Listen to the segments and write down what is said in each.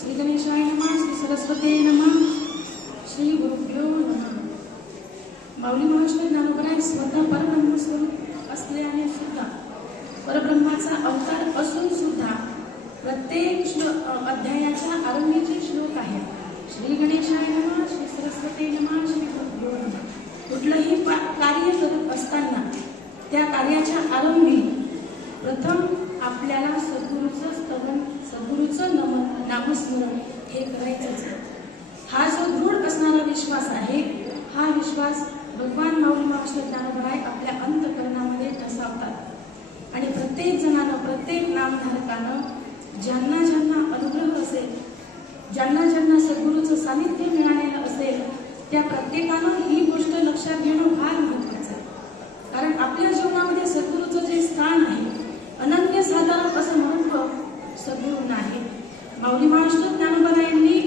श्री गणेशाय नमः श्री सरस्वती नमः श्री गुरुभ्यो नमः। माऊली महाराष्ट्र ज्ञानोबराय स्वतः परब्रह्म स्वरूप असल्याने सुद्धा परब्रह्माचा अवतार असून सुद्धा प्रत्येक श्लोक अध्यायाच्या आरंभीचे श्लोक आहे श्री गणेशाय नमः श्री सरस्वती नमः श्री गुरुभ्यो नमः. कुठलंही कार्य करत असताना त्या कार्याच्या आरंभी प्रथम आपल्याला सद्गुरूचं स्तवन सद्गुरूचं नमन नामस्मरण हे करायचंच हा जो दृढ असणारा विश्वास आहे हा विश्वास भगवान माऊली महाराष्ट्र ज्ञानोबराय आपल्या अंतकरणामध्ये ठसावतात. आणि प्रत्येक जणानं प्रत्येक नामधारकानं ज्यांना ज्यांना अनुग्रह असेल ज्यांना ज्यांना सद्गुरूचं सानिध्य मिळालेलं असेल त्या प्रत्येकानं ही गोष्ट लक्षात घेणं फार महत्वाचं आहे. कारण आपल्या जीवनामध्ये सद्गुरूचं जे स्थान आहे अनन्य साधारण असं महत्त्व सद्गुरूंना आहे माऊली महाराष्ट्र ज्ञानोबा यांनी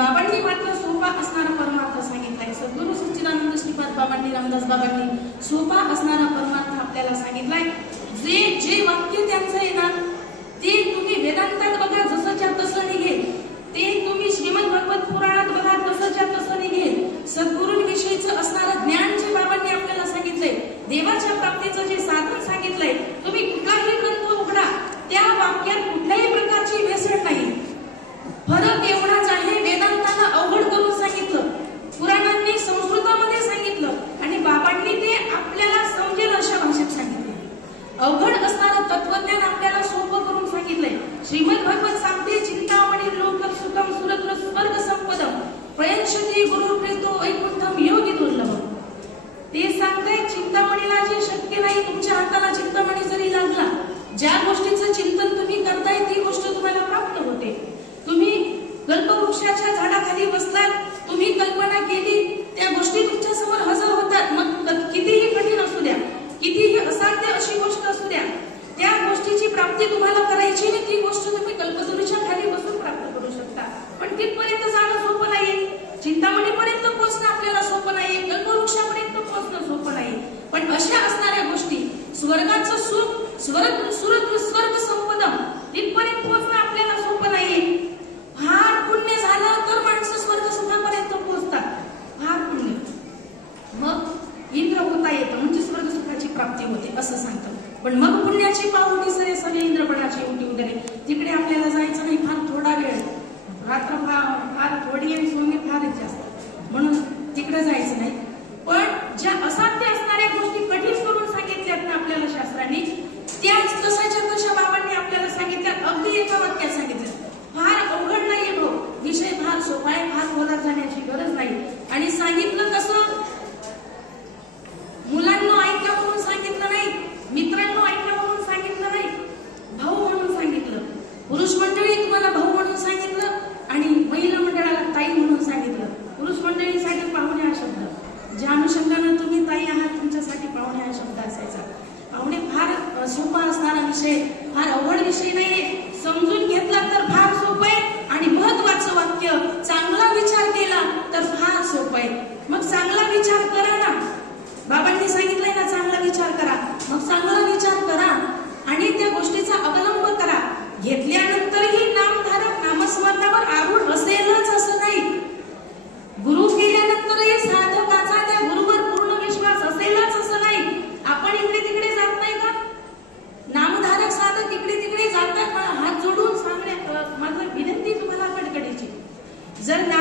बाबांनी मात्र सोपा असणारा परमार्थ सांगितलाय. सद्गुरु सच्चिदानंद श्रीपाद बाबांनी रामदास बाबांनी सोपा असणारा परमार्थ आपल्याला सांगितलाय. जे जे वाक्य त्यांचं आहे ना ते तुम्ही वेदांतात बघा जसंच्या तसं निघेल ते तुम्ही श्रीमद भागवत पुराणात बघा तसंच्या तसं निघेल सद्गुरूंविषयीचं असणारं ज्ञान जे बाबांनी आपल्याला सांगितलंय देवाच्या प्राप्तीचं जे साधन सांगितलंय तुम्ही कुठलाही ग्रंथ उघडा त्या वाक्यात कुठल्याही प्रकारची भेसळ नाही फरक एवढाच आहे वेदांतानं अवघड करून सांगितलं पुराणांनी संस्कृतामध्ये सांगितलं आणि बाबांनी ते आपल्याला समजेल अशा भाषेत सांगितले अवघड असणारं तत्वज्ञान आपल्याला सोपं करून सांगितलंय श्रीमद भगवत सांगते चिंतामणी लोक सुखम सुरत्र स्वर्ग संपदम प्रयंशती गुरु प्रेतो वैकुंठम योगी दुर्लभ ते सांगते चिंतामणीला जे शक्य नाही तुमच्या हाताला चिंतामणी जरी लागला ज्या गोष्टीचं चिंतन तुम्ही करताय ती गोष्ट तुम्हाला प्राप्त होते. तुम्ही कल्पवृक्षाच्या झाडाखाली बसलात तुम्ही कल्पना केली त्या गोष्टी तुमच्यासमोर हजर होतात. मग कितीही कठीण असू द्या कितीही असाध्य अशी गोष्ट असू द्या त्या गोष्टीची प्राप्ती तुम्हाला करायची आणि ती गोष्ट तुम्ही कल्पतरूच्या खाली बसून प्राप्त करू शकता पण तिथपर्यंत जाणं सोपं नाहीये चिंतामणीपर्यंत पोहोचणं आपल्याला सोपं नाहीये कल्पवृक्षापर्यंत पोहोचणं सोपं नाही पण अशा असणाऱ्या गोष्टी स्वर्गाचं सुख स्वर्ग सुरत स्वर्ग संपदम तिथपर्यंत पोहोचणं आपल्याला सोपं नाहीये फार पुण्य झालं तर माणसं स्वर्ग सुखापर्यंत पोहोचतात. फार पुण्य. मग इंद्र होता येतं म्हणजे स्वर्ग सुखाची प्राप्ती होते असं सांगतं पण मग पुण्याची पाहुणी सरे सगळे इंद्रपणाची उठी वगैरे तिकडे आपल्याला जायचं नाही फार थोडा वेळ. रात्र फार फार थोडी आणि सोने फारच जास्त. म्हणून तिकडे जायचं नाही. पण ज्या असा असणाऱ्या गोष्टी कठीण करून सांगितल्यात ना आपल्याला शास्त्रांनी त्याच तसाच्या तशा बाबांनी आपल्याला सांगितल्यात अगदी एका वाक्यात सांगितलं फार अवघड नाहीये भाऊ विषय फार सोपा आहे फार खोलात जाण्याची गरज नाही आणि सांगितलं कसं मुलांना ऐका म्हणून सांगितलं नाही मित्रांनो ऐका म्हणून सांगितलं नाही भाऊ म्हणून सांगितलं पुरुष मंडळी तुम्हाला भाऊ म्हणून सांगितलं आणि महिला मंडळाला ताई म्हणून सांगितलं पुरुष मंडळीसाठी पाहुणे हा शब्द ज्या अनुषंगानं तुम्ही ताई आहात तुमच्यासाठी पाहुणे हा शब्द असायचा. पाहुणे फार सोपा असणारा विषय फार अवघड विषय नाहीये. समजून घेतला तर फार सोपं आहे आणि महत्वाचं वाक्य चांगला विचार केला तर फार सोपं आहे. मग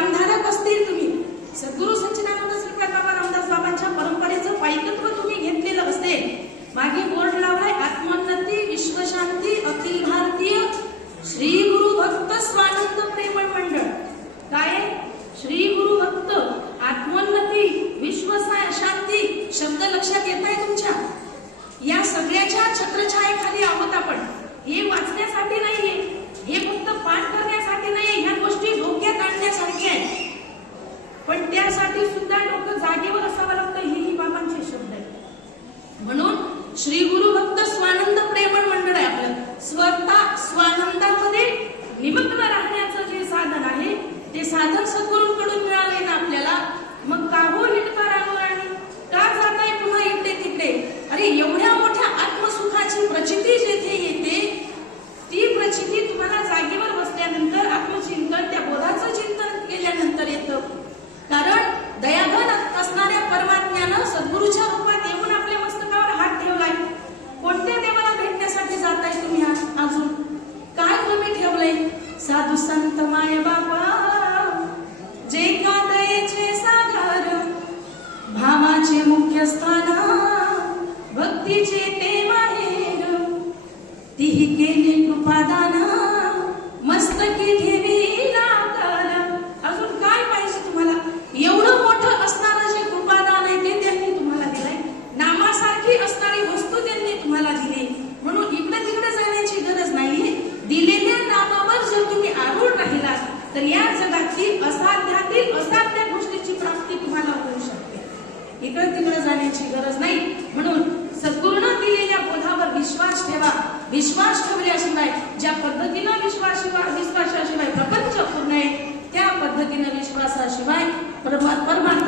बंधारक असतील तुम्ही. सद्गुरु सच्चिदानंद श्री बाबा रामदास बाबांच्या परंपरेचं पायकत्व तुम्ही घेतलेलं असते मागे बोर्ड लावलाय आत्मोन्नती विश्वशांती अखिल भारतीय श्री गुरु भक्त स्वानंद प्रेम मंडळ निमग्न राहण्याचं जे साधन आहे ते साधन सद्गुरूंकडून मिळाले ना आपल्याला? मग का हो हिटकार आणि का जाताय पुन्हा इकडे तिकडे? अरे एवढ्या मोठ्या आत्मसुखाची प्रचिती जेथे येते ती प्रचिती तुम्हाला जागी साधू संत माय बाबा जे कांदयेचे सागर भामाचे मुख्य स्थान भक्तीचे ते माहेर तीही केले कृपादान मस्तकी घे agora uma